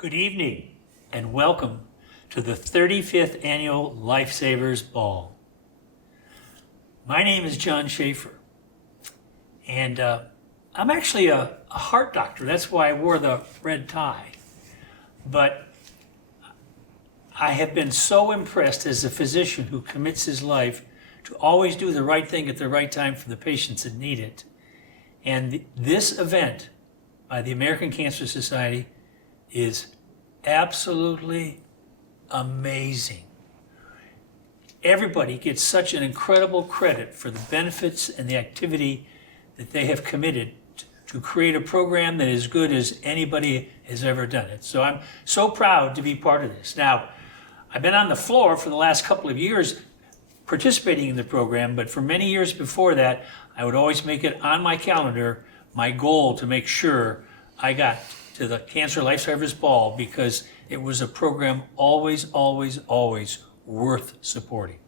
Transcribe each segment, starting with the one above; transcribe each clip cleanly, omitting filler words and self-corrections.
Good evening and welcome to the 35th Annual Lifesavers Ball. My name is John Schaeffer, and I'm actually a heart doctor. That's why I wore the red tie. But I have been so impressed as a physician who commits his life to always do the right thing at the right time for the patients that need it. And this event by the American Cancer Society is absolutely amazing. Everybody gets such an incredible credit for the benefits and the activity that they have committed to create a program that is as good as anybody has ever done it. So I'm so proud to be part of this. Now, I've been on the floor for the last couple of years participating in the program, but for many years before that, I would always make it on my calendar my goal to make sure I got to the Cancer Lifesavers Ball because it was a program always worth supporting.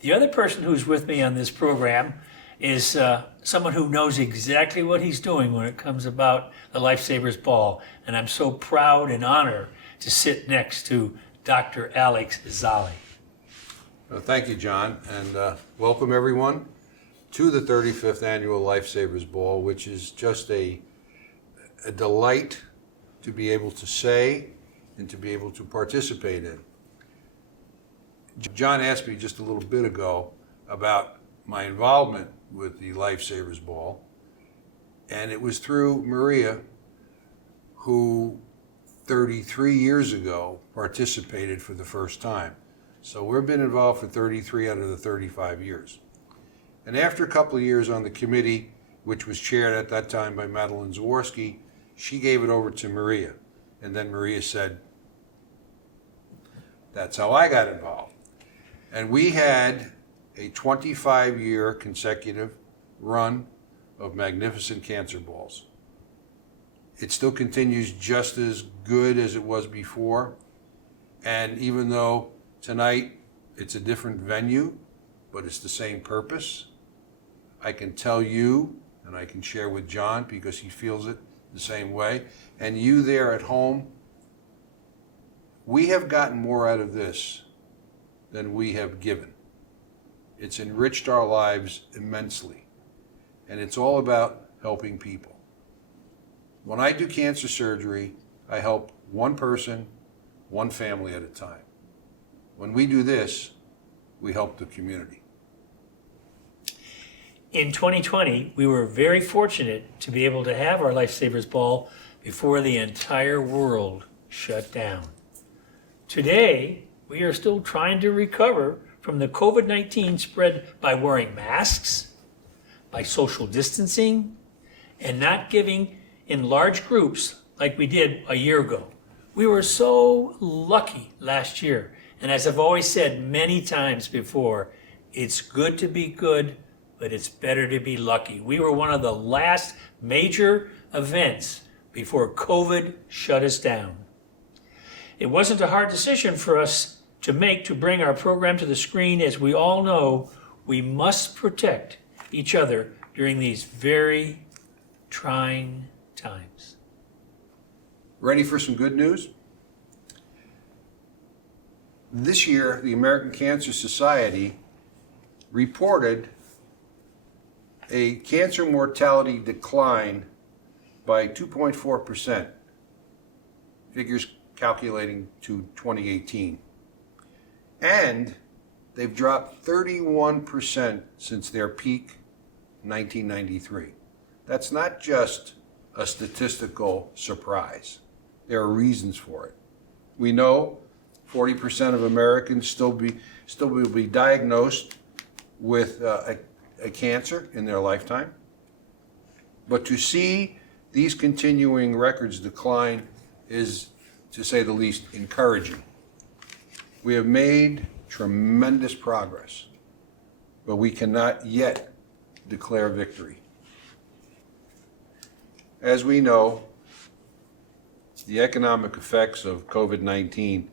The other person who's with me on this program is someone who knows exactly what he's doing when it comes about the Lifesavers Ball, and I'm so proud and honored to sit next to Dr. Alex Zolli. Thank you, John, and welcome everyone to the 35th Annual Lifesavers Ball, which is just a delight to be able to say and to be able to participate in. John asked me just a little bit ago about my involvement with the Lifesavers Ball, and it was through Maria, who 33 years ago participated for the first time. So we've been involved for 33 out of the 35 years. And after a couple of years on the committee, which was chaired at that time by Madeline Zaworski, she gave it over to Maria. And then Maria said, that's how I got involved. And we had a 25-year consecutive run of magnificent cancer balls. It still continues just as good as it was before. And even though tonight it's a different venue, but it's the same purpose, I can tell you, and I can share with John because he feels it the same way, and you there at home, we have gotten more out of this than we have given. It's enriched our lives immensely, and it's all about helping people. When I do cancer surgery, I help one person, one family at a time. When we do this, we help the community. In 2020, we were very fortunate to be able to have our Lifesavers Ball before the entire world shut down. Today, we are still trying to recover from the COVID-19 spread by wearing masks, by social distancing, and not giving in large groups like we did a year ago. We were so lucky last year. And as I've always said many times before, it's good to be good, but it's better to be lucky. We were one of the last major events before COVID shut us down. It wasn't a hard decision for us to make to bring our program to the screen. As we all know, we must protect each other during these very trying times. Ready for some good news? This year, the American Cancer Society reported a cancer mortality decline by 2.4%, figures calculating to 2018. And they've dropped 31% since their peak, 1993. That's not just a statistical surprise. There are reasons for it. We know 40% of Americans still will be diagnosed with a cancer in their lifetime. But to see these continuing records decline is, to say the least, encouraging. We have made tremendous progress, but we cannot yet declare victory. As we know, the economic effects of COVID-19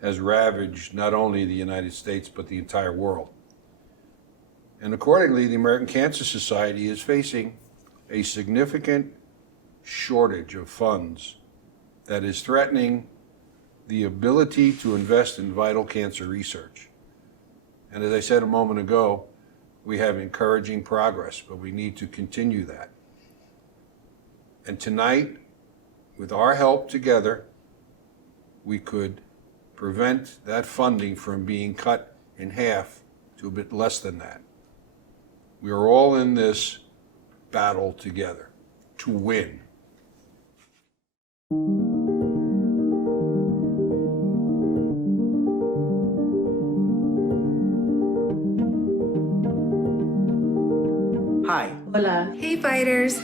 has ravaged not only the United States, but the entire world. And accordingly, the American Cancer Society is facing a significant shortage of funds that is threatening the ability to invest in vital cancer research. And as I said a moment ago, we have encouraging progress, but we need to continue that. And tonight, with our help together, we could prevent that funding from being cut in half to a bit less than that. We are all in this battle together to win. Hi. Hola. Hey, fighters.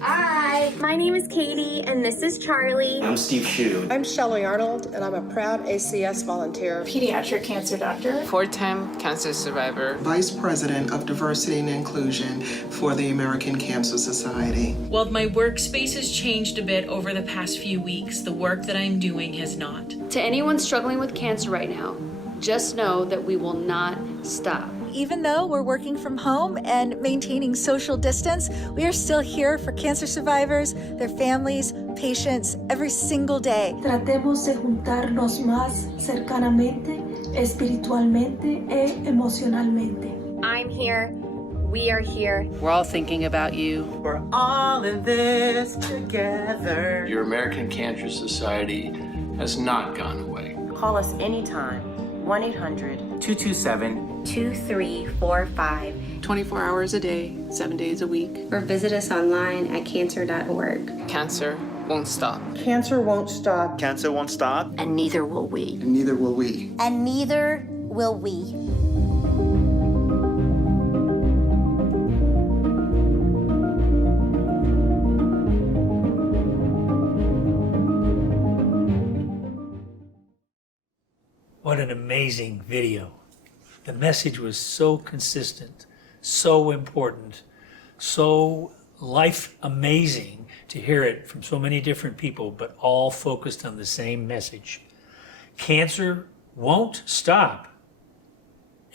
Hi, my name is Katie, and this is Charlie. I'm Steve Shue. I'm Shelley Arnold, and I'm a proud ACS volunteer. Pediatric cancer doctor. Four-time cancer survivor. Vice President of Diversity and Inclusion for the American Cancer Society. Well, my workspace has changed a bit over the past few weeks. The work that I'm doing has not. To anyone struggling with cancer right now, just know that we will not stop. Even though we're working from home and maintaining social distance, we are still here for cancer survivors, their families, patients, every single day. Tratemos de juntarnos más cercanamente, espiritualmente e emocionalmente. I'm here. We are here. We're all thinking about you. We're all in this together. Your American Cancer Society has not gone away. Call us anytime. 1-800-227-2345. 24 hours a day, 7 days a week. Or visit us online at cancer.org. Cancer won't stop. Cancer won't stop. Cancer won't stop. And neither will we. And neither will we. And neither will we. What an amazing video. The message was so consistent, so important, so life amazing to hear it from so many different people, but all focused on the same message. Cancer won't stop,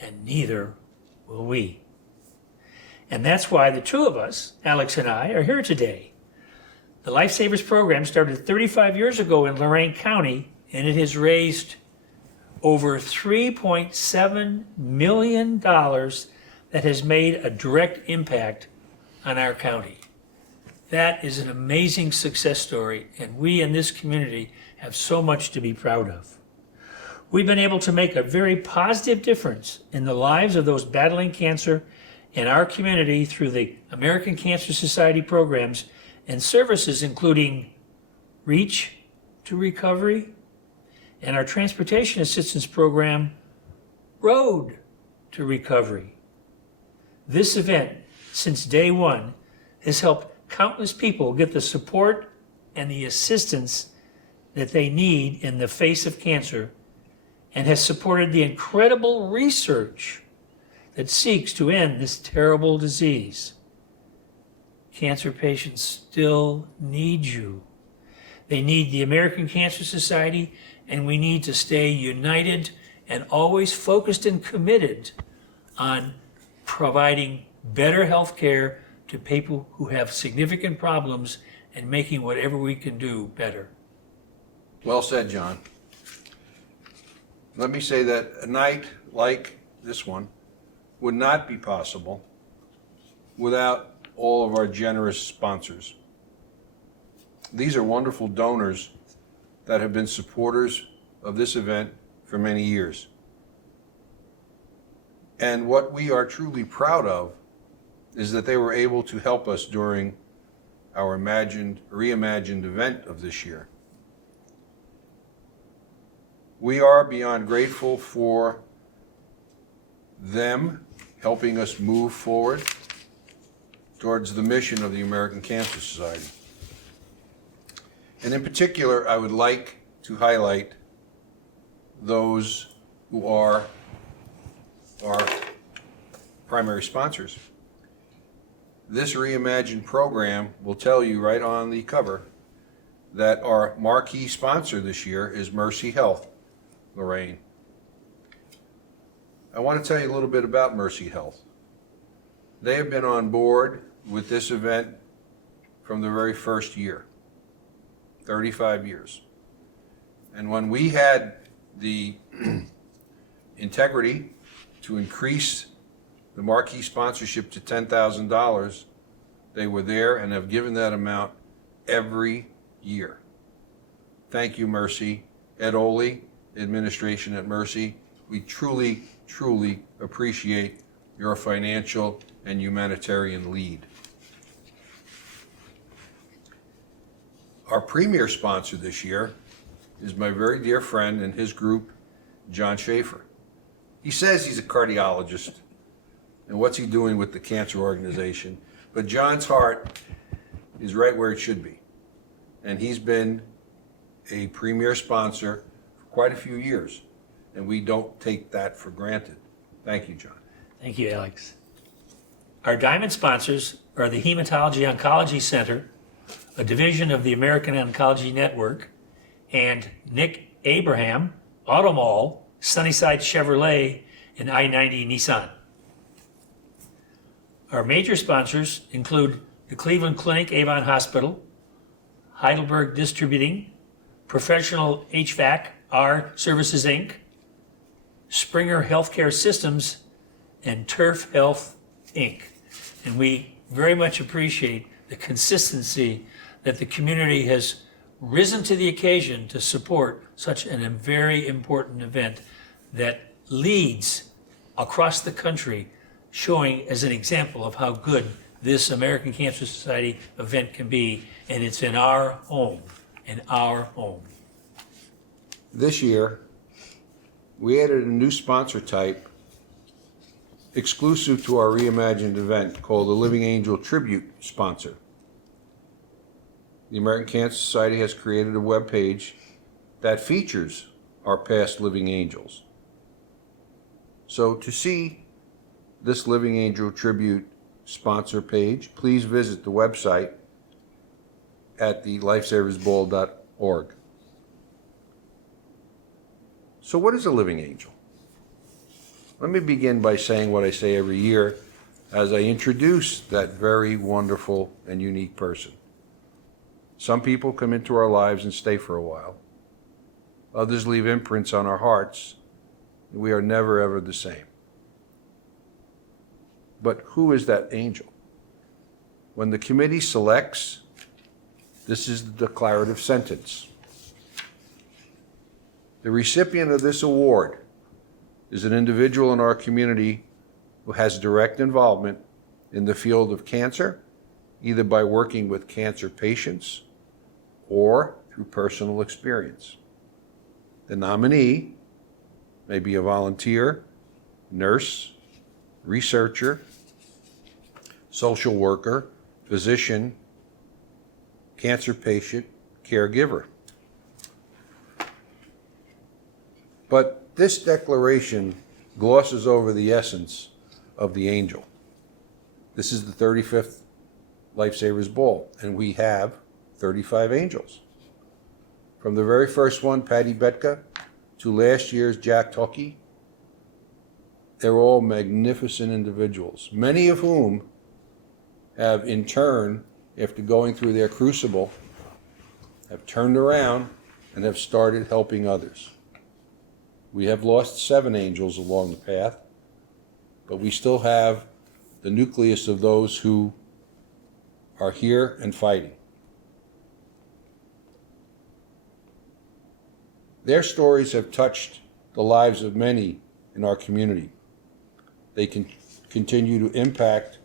and neither will we. And that's why the two of us, Alex and I, are here today. The Lifesavers program started 35 years ago in Lorain County, and it has raised over $3.7 million that has made a direct impact on our county. That is an amazing success story, and we in this community have so much to be proud of. We've been able to make a very positive difference in the lives of those battling cancer in our community through the American Cancer Society programs and services including Reach to Recovery, and our transportation assistance program, Road to Recovery. This event, since day one, has helped countless people get the support and the assistance that they need in the face of cancer, and has supported the incredible research that seeks to end this terrible disease. Cancer patients still need you. They need the American Cancer Society, and we need to stay united and always focused and committed on providing better health care to people who have significant problems and making whatever we can do better. Well said, John. Let me say that a night like this one would not be possible without all of our generous sponsors. These are wonderful donors that have been supporters of this event for many years. And what we are truly proud of is that they were able to help us during our Reimagined event of this year. We are beyond grateful for them helping us move forward towards the mission of the American Cancer Society. And in particular, I would like to highlight those who are our primary sponsors. This Reimagined program will tell you right on the cover that our marquee sponsor this year is Mercy Health, Lorraine. I want to tell you a little bit about Mercy Health. They have been on board with this event from the very first year. 35 years. And when we had the integrity to increase the marquee sponsorship to $10,000, they were there and have given that amount every year. Thank you, Mercy. Ed Oley, administration at Mercy, we truly, truly appreciate your financial and humanitarian lead. Our premier sponsor this year is my very dear friend and his group, John Schaeffer. He says he's a cardiologist, and what's he doing with the cancer organization? But John's heart is right where it should be. And he's been a premier sponsor for quite a few years, and we don't take that for granted. Thank you, John. Thank you, Alex. Our diamond sponsors are the Hematology Oncology Center, a division of the American Oncology Network, and Nick Abraham, Automall, Sunnyside Chevrolet, and I-90 Nissan. Our major sponsors include the Cleveland Clinic Avon Hospital, Heidelberg Distributing, Professional HVAC R Services Inc., Springer Healthcare Systems, and Turf Health Inc. And we very much appreciate the consistency that the community has risen to the occasion to support such a very important event that leads across the country, showing as an example of how good this American Cancer Society event can be, and it's in our home, This year, we added a new sponsor type exclusive to our Reimagined event called the Living Angel Tribute Sponsor. The American Cancer Society has created a web page that features our past living angels. So to see this Living Angel Tribute sponsor page, please visit the website at the lifesaversball.org. So what is a living angel? Let me begin by saying what I say every year as I introduce that very wonderful and unique person. Some people come into our lives and stay for a while. Others leave imprints on our hearts. We are never, ever the same. But who is that angel? When the committee selects, this is the declarative sentence. The recipient of this award is an individual in our community who has direct involvement in the field of cancer, either by working with cancer patients or through personal experience. The nominee may be a volunteer, nurse, researcher, social worker, physician, cancer patient, caregiver. But this declaration glosses over the essence of the angel. This is the 35th Lifesavers Ball, and we have 35 angels. From the very first one, Patty Betka, to last year's Jack Tuckey, they're all magnificent individuals, many of whom have in turn, after going through their crucible, have turned around and have started helping others. We have lost 7 angels along the path, but we still have the nucleus of those who are here and fighting. Their stories have touched the lives of many in our community. They can continue to impact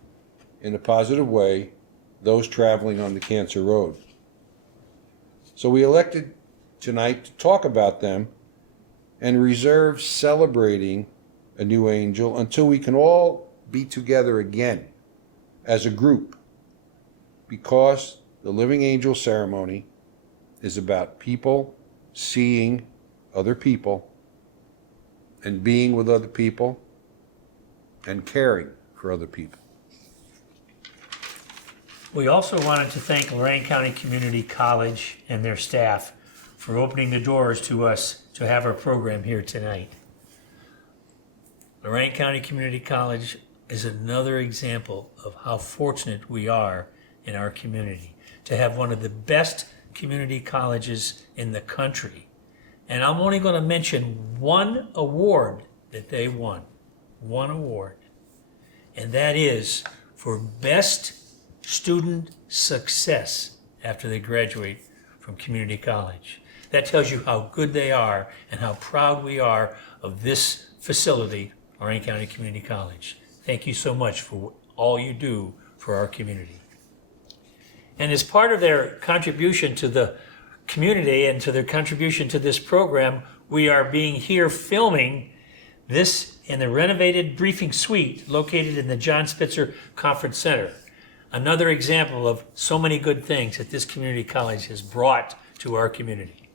in a positive way those traveling on the cancer road. So we elected tonight to talk about them and reserve celebrating a new angel until we can all be together again as a group, because the Living Angel ceremony is about people seeing other people and being with other people and caring for other people. We also wanted to thank Lorraine County Community College and their staff for opening the doors to us to have our program here tonight. Lorraine County Community College is another example of how fortunate we are in our community to have one of the best community colleges in the country. And I'm only going to mention one award that they won. One award. And that is for Best Student Success after they graduate from community college. That tells you how good they are and how proud we are of this facility, Lorraine County Community College. Thank you so much for all you do for our community. And as part of their contribution to the community and to their contribution to this program, we are being here filming this in the renovated briefing suite located in the John Spitzer Conference Center. Another example of so many good things that this community college has brought to our community.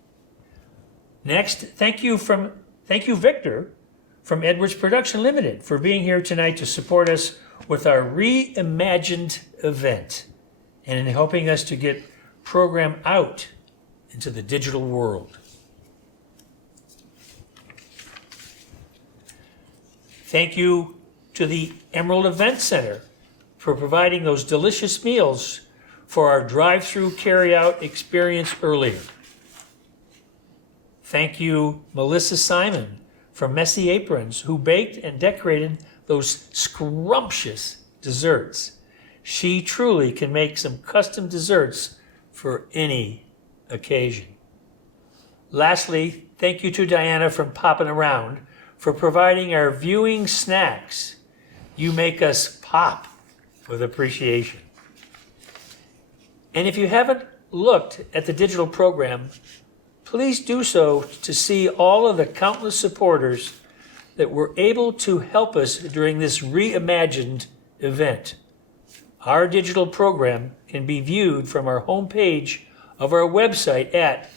Next, thank you, Victor, from Edwards Production Limited, for being here tonight to support us with our Reimagined event and in helping us to get program out into the digital world. Thank you to the Emerald Event Center for providing those delicious meals for our drive-through carry-out experience earlier. Thank you, Melissa Simon from Messy Aprons, who baked and decorated those scrumptious desserts. She truly can make some custom desserts for any occasion. Lastly, thank you to Diana from Poppin' Around for providing our viewing snacks. You make us pop with appreciation. And if you haven't looked at the digital program, please do so to see all of the countless supporters that were able to help us during this Reimagined event. Our digital program can be viewed from our homepage of our website at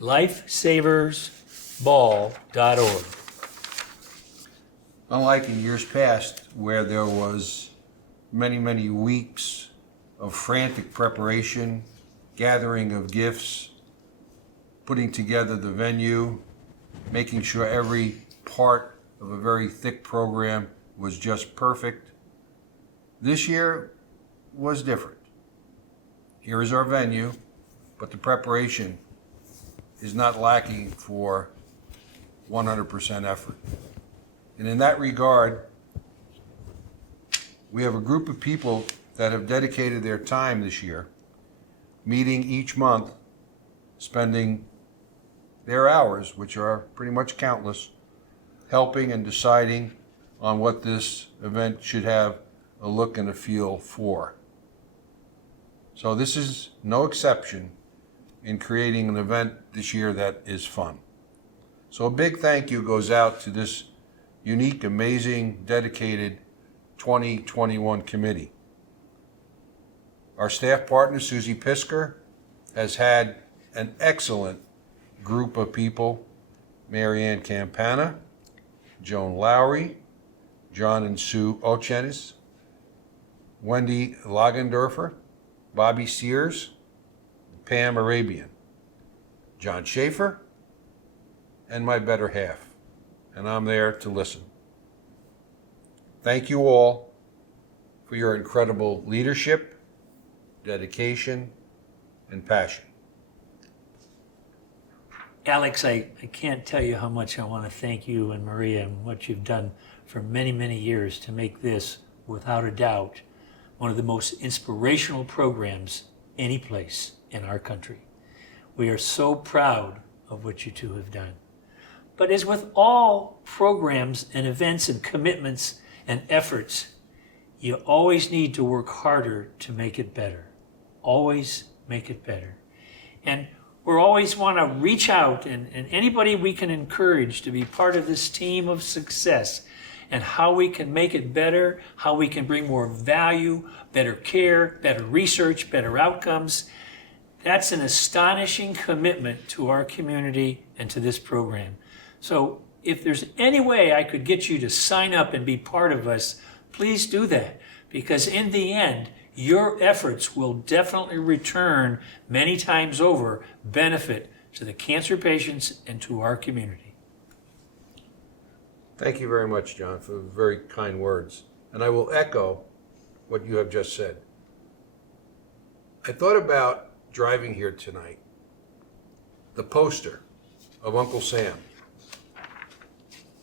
lifesaversball.org. Unlike in years past, where there was many weeks of frantic preparation, gathering of gifts, putting together the venue, making sure every part of a very thick program was just perfect, this year was different. Here is our venue, but the preparation is not lacking for 100% effort. And in that regard, we have a group of people that have dedicated their time this year, meeting each month, spending their hours, which are pretty much countless, helping and deciding on what this event should have a look and a feel for. So this is no exception in creating an event this year that is fun. So a big thank you goes out to this unique, amazing, dedicated 2021 committee. Our staff partner, Susie Pisker, has had an excellent group of people: Marianne Campana, Joan Lowry, John and Sue Ochenis, Wendy Lagendorfer, Bobby Sears, Pam Arabian, John Schaeffer, and my better half. And I'm there to listen. Thank you all for your incredible leadership, dedication, and passion. Alex, I can't tell you how much I want to thank you and Maria and what you've done for many years to make this, without a doubt, one of the most inspirational programs any place in our country. We are so proud of what you two have done. But as with all programs and events and commitments and efforts, you always need to work harder to make it better. Always make it better. And we always want to reach out and anybody we can encourage to be part of this team of success, and how we can make it better, how we can bring more value, better care, better research, better outcomes. That's an astonishing commitment to our community and to this program. So if there's any way I could get you to sign up and be part of us, please do that, because in the end, your efforts will definitely return many times over benefit to the cancer patients and to our community. Thank you very much, John, for the very kind words. And I will echo what you have just said. I thought about driving here tonight, the poster of Uncle Sam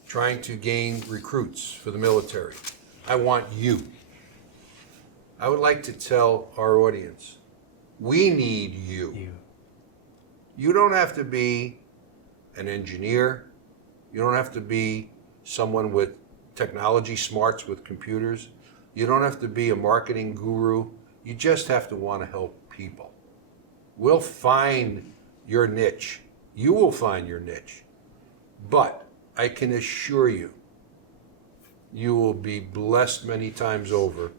trying to gain recruits for the military. I want you. I would like to tell our audience, we need you. You don't have to be an engineer. You don't have to be someone with technology smarts with computers. You don't have to be a marketing guru. You just have to want to help people. We'll find your niche. You will find your niche. But I can assure you, you will be blessed many times over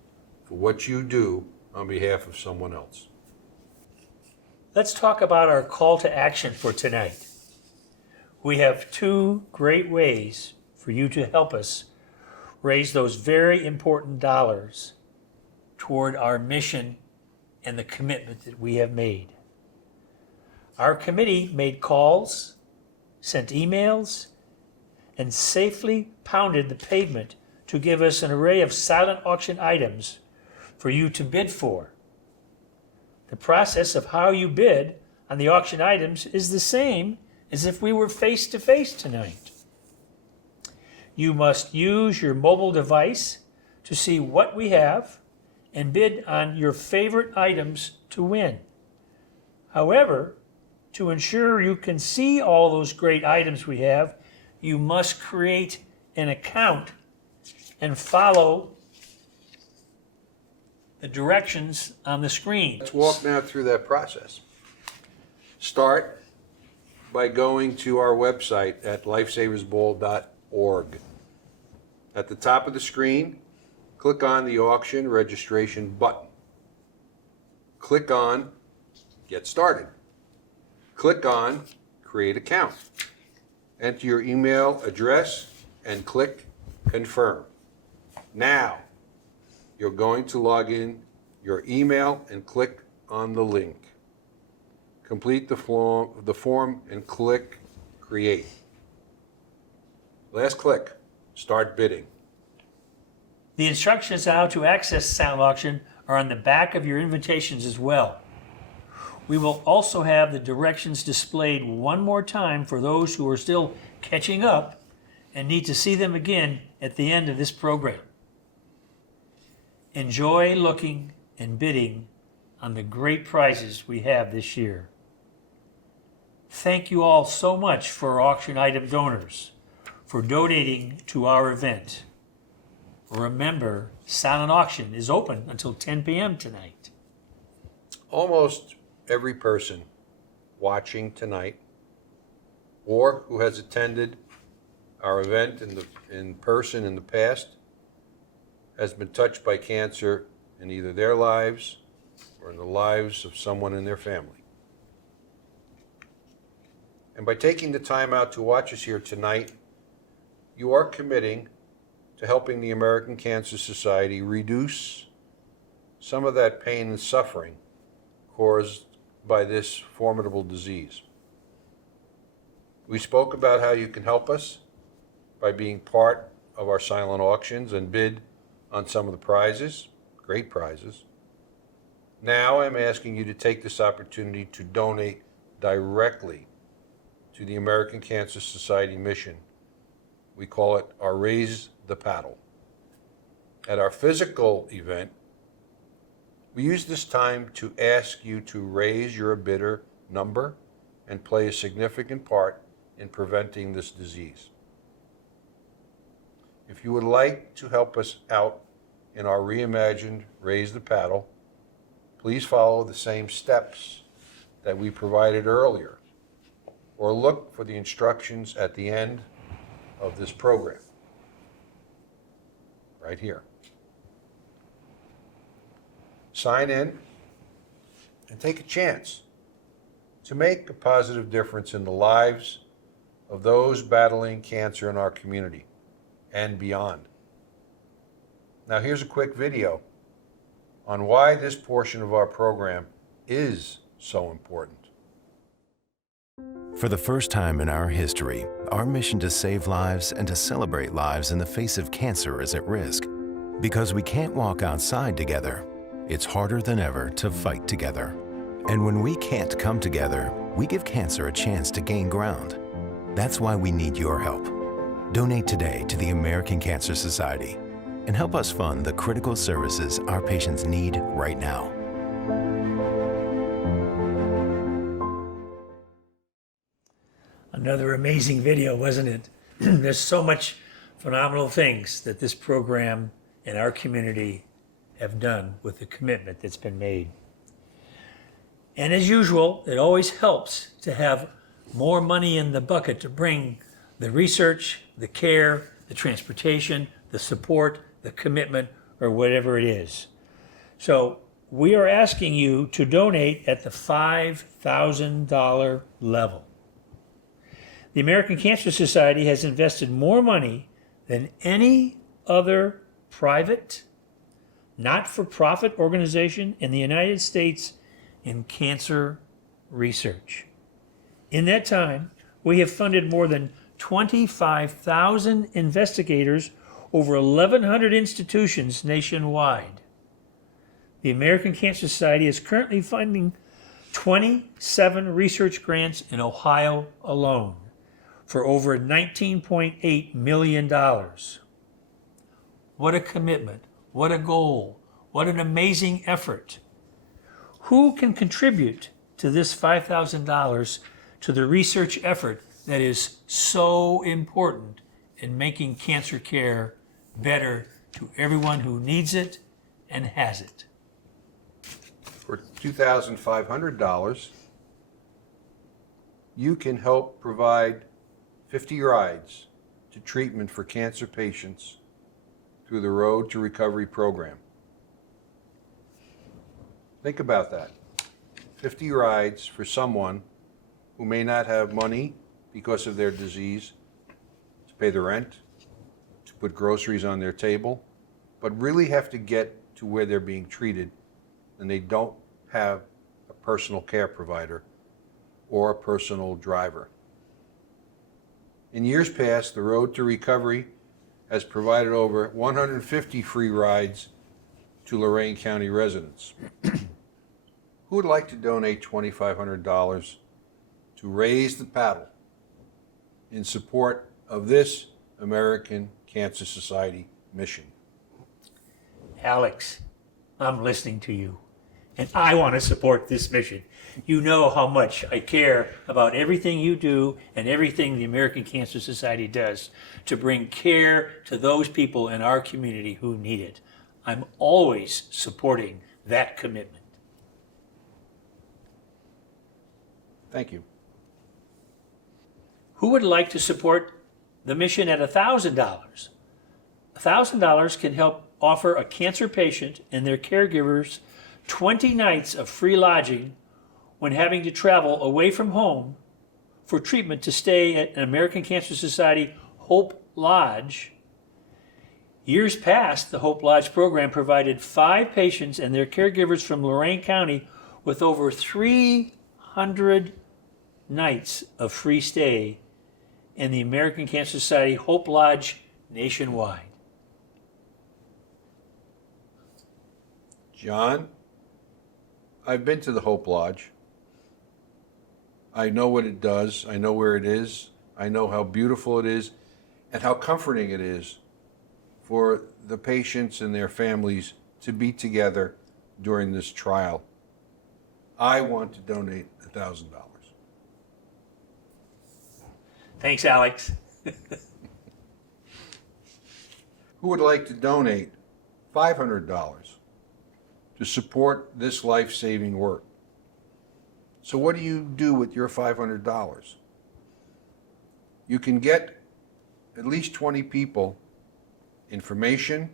for what you do on behalf of someone else. Let's talk about our call to action for tonight. We have 2 great ways for you to help us raise those very important dollars toward our mission and the commitment that we have made. Our committee made calls, sent emails, and safely pounded the pavement to give us an array of silent auction items for you to bid for. The process of how you bid on the auction items is the same as if we were face to face tonight. You must use your mobile device to see what we have and bid on your favorite items to win. However, to ensure you can see all those great items we have, you must create an account and follow the directions on the screen. Let's walk now through that process. Start by going to our website at lifesaversball.org. At the top of the screen, click on the auction registration button. Click on Get Started. Click on Create Account. Enter your email address and click Confirm. Now, you're going to log in your email and click on the link. Complete the form and click Create. Last click, Start bidding. The instructions on how to access Sound Auction are on the back of your invitations as well. We will also have the directions displayed one more time for those who are still catching up and need to see them again at the end of this program. Enjoy looking and bidding on the great prizes we have this year. Thank you all so much for auction item donors for donating to our event. Remember, silent auction is open until 10 p.m. tonight. Almost every person watching tonight or who has attended our event in person in the past has been touched by cancer in either their lives or in the lives of someone in their family. And by taking the time out to watch us here tonight, you are committing to helping the American Cancer Society reduce some of that pain and suffering caused by this formidable disease. We spoke about how you can help us by being part of our silent auctions and bid on some of the prizes, great prizes. Now I'm asking you to take this opportunity to donate directly to the American Cancer Society mission. We call it our Raise the Paddle. At our physical event, we use this time to ask you to raise your bidder number and play a significant part in preventing this disease. If you would like to help us out in our Reimagined Raise the Paddle, please follow the same steps that we provided earlier, or look for the instructions at the end of this program, right here. Sign in and take a chance to make a positive difference in the lives of those battling cancer in our community and beyond. Now here's a quick video on why this portion of our program is so important. For the first time in our history, our mission to save lives and to celebrate lives in the face of cancer is at risk. Because we can't walk outside together, it's harder than ever to fight together. And when we can't come together, we give cancer a chance to gain ground. That's why we need your help. Donate today to the American Cancer Society and help us fund the critical services our patients need right now. Another amazing video, wasn't it? There's so much phenomenal things that this program and our community have done with the commitment that's been made. And as usual, it always helps to have more money in the bucket to bring the research, the care, the transportation, the support, the commitment, or whatever it is. So we are asking you to donate at the $5,000 level. The American Cancer Society has invested more money than any other private, not-for-profit organization in the United States in cancer research. In that time, we have funded more than 25,000 investigators over 1,100 institutions nationwide. The American Cancer Society is currently funding 27 research grants in Ohio alone for over $19.8 million. What a commitment, what a goal, what an amazing effort. Who can contribute to this $5,000 to the research effort that is so important in making cancer care better to everyone who needs it and has it? For $2,500, you can help provide 50 rides to treatment for cancer patients through the Road to Recovery program. Think about that. 50 rides for someone who may not have money because of their disease to pay the rent, to put groceries on their table, but really have to get to where they're being treated and they don't have a personal care provider or a personal driver. In years past, the Road to Recovery has provided over 150 free rides to Lorain County residents. Who would like to donate $2,500 to raise the paddle in support of this American Cancer Society mission? Alex, I'm listening to you, and I want to support this mission. You know how much I care about everything you do and everything the American Cancer Society does to bring care to those people in our community who need it. I'm always supporting that commitment. Thank you. Who would like to support the mission at $1,000? $1,000 can help offer a cancer patient and their caregivers 20 nights of free lodging when having to travel away from home for treatment to stay at an American Cancer Society Hope Lodge. Years past, the Hope Lodge program provided 5 patients and their caregivers from Lorain County with over 300 nights of free stay in the American Cancer Society Hope Lodge nationwide. John, I've been to the Hope Lodge. I know what it does. I know where it is. I know how beautiful it is and how comforting it is for the patients and their families to be together during this trial. I want to donate $1,000. Thanks, Alex. Who would like to donate $500 to support this life-saving work? So what do you do with your $500? You can get at least 20 people information,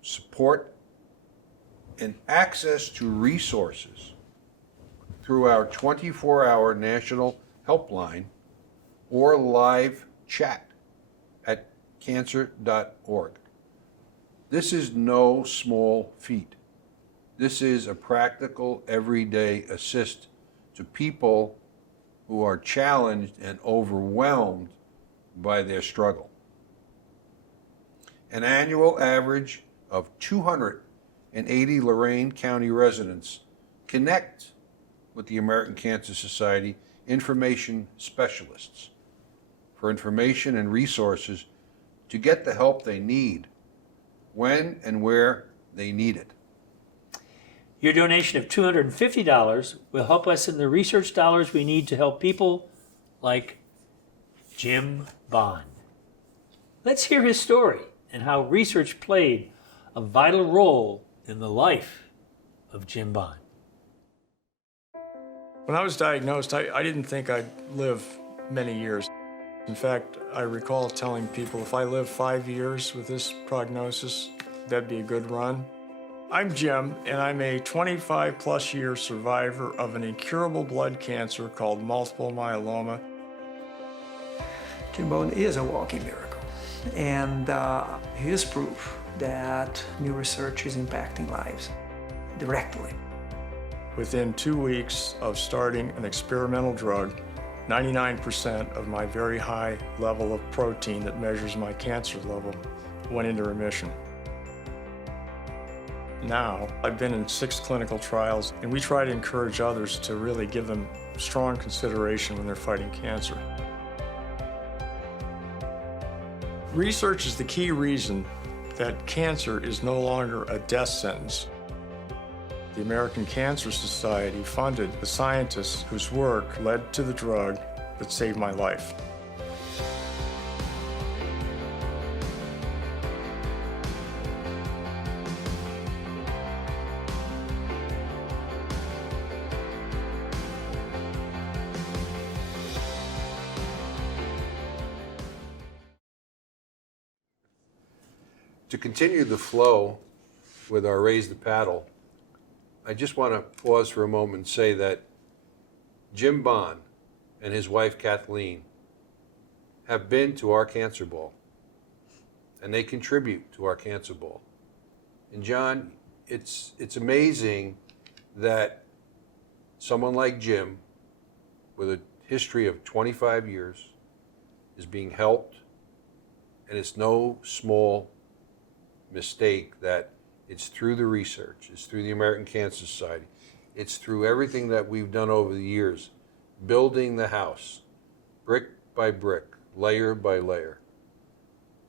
support, and access to resources through our 24-hour national helpline or live chat at cancer.org. This is no small feat. This is a practical, everyday assist to people who are challenged and overwhelmed by their struggle. An annual average of 280 Lorain County residents connect with the American Cancer Society information specialists for information and resources to get the help they need when and where they need it. Your donation of $250 will help us in the research dollars we need to help people like Jim Bond. Let's hear his story and how research played a vital role in the life of Jim Bond. When I was diagnosed, I didn't think I'd live many years. In fact, I recall telling people if I live 5 years with this prognosis, that'd be a good run. I'm Jim, and I'm a 25-plus year survivor of an incurable blood cancer called multiple myeloma. Jim Bond is a walking miracle, and he is proof that new research is impacting lives directly. Within 2 weeks of starting an experimental drug, 99% of my very high level of protein that measures my cancer level went into remission. Now, I've been in 6 clinical trials, and we try to encourage others to really give them strong consideration when they're fighting cancer. Research is the key reason that cancer is no longer a death sentence. The American Cancer Society funded the scientists whose work led to the drug that saved my life. To continue the flow with our Raise the Paddle, I just want to pause for a moment and say that Jim Bond and his wife Kathleen have been to our Cancer Ball, and they contribute to our Cancer Ball. And John, it's amazing that someone like Jim, with a history of 25 years, is being helped, and it's no small mistake that it's through the research, it's through the American Cancer Society, it's through everything that we've done over the years, building the house, brick by brick, layer by layer.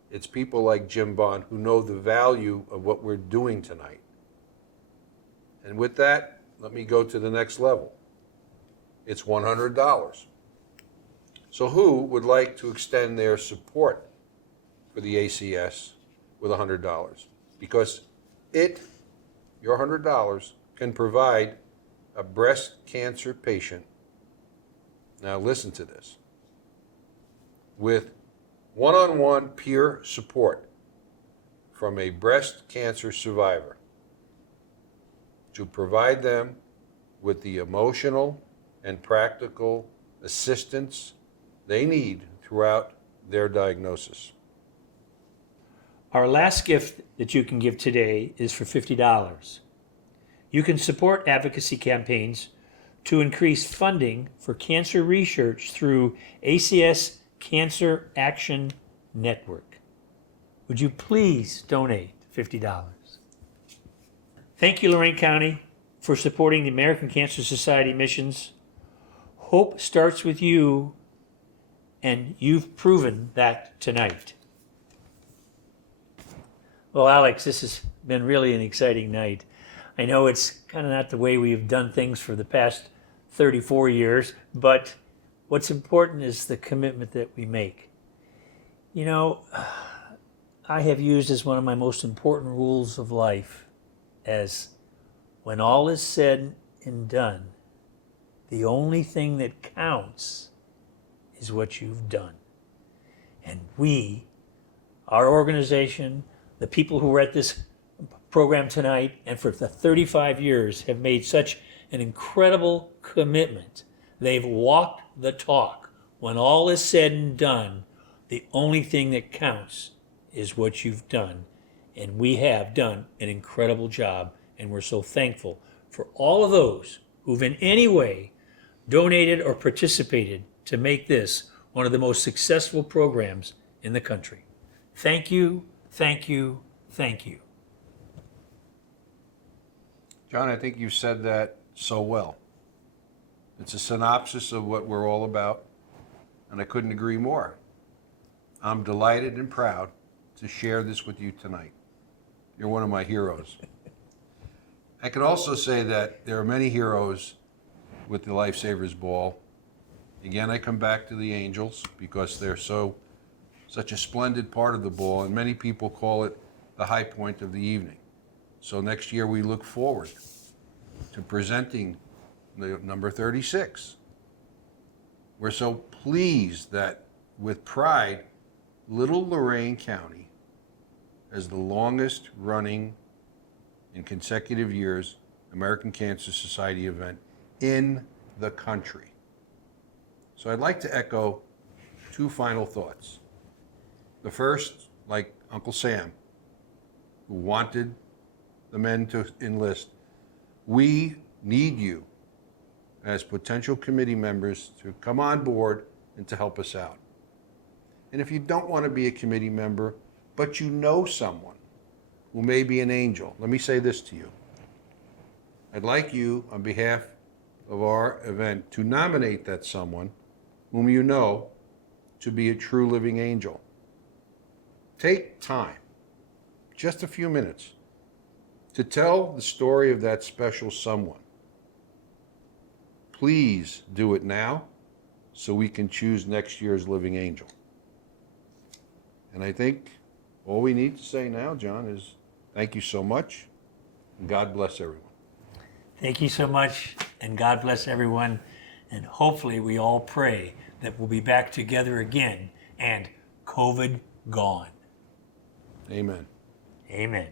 It's people like Jim Bond who know the value of what we're doing tonight. And with that, let me go to the next level. It's $100. So who would like to extend their support for the ACS with $100? Because your $100 can provide a breast cancer patient, now listen to this, with one-on-one peer support from a breast cancer survivor to provide them with the emotional and practical assistance they need throughout their diagnosis. Our last gift that you can give today is for $50. You can support advocacy campaigns to increase funding for cancer research through ACS Cancer Action Network. Would you please donate $50? Thank you, Lorraine County, for supporting the American Cancer Society missions. Hope starts with you, and you've proven that tonight. Well, Alex, this has been really an exciting night. I know it's kind of not the way we've done things for the past 34 years, but what's important is the commitment that we make. You know, I have used as one of my most important rules of life as when all is said and done, the only thing that counts is what you've done. And we, our organization, the people who were at this program tonight and for the 35 years have made such an incredible commitment. They've walked the talk. When all is said and done, the only thing that counts is what you've done. And we have done an incredible job, and we're so thankful for all of those who've in any way donated or participated to make this one of the most successful programs in the country. Thank you. Thank you, thank you. John, I think you said that so well. It's a synopsis of what we're all about, and I couldn't agree more. I'm delighted and proud to share this with you tonight. You're one of my heroes. I can also say that there are many heroes with the Lifesavers Ball. Again, I come back to the Angels because they're such a splendid part of the ball, and many people call it the high point of the evening. So next year we look forward to presenting the number 36. We're so pleased that with pride, Little Lorain County has the longest running in consecutive years American Cancer Society event in the country. So I'd like to echo two final thoughts. The first, like Uncle Sam, who wanted the men to enlist, we need you as potential committee members to come on board and to help us out. And if you don't want to be a committee member, but you know someone who may be an angel, let me say this to you. I'd like you, on behalf of our event, to nominate that someone whom you know to be a true living angel. Take time, just a few minutes, to tell the story of that special someone. Please do it now so we can choose next year's living angel. And I think all we need to say now, John, is thank you so much, and God bless everyone. Thank you so much, and God bless everyone. And hopefully we all pray that we'll be back together again and COVID gone. Amen. Amen.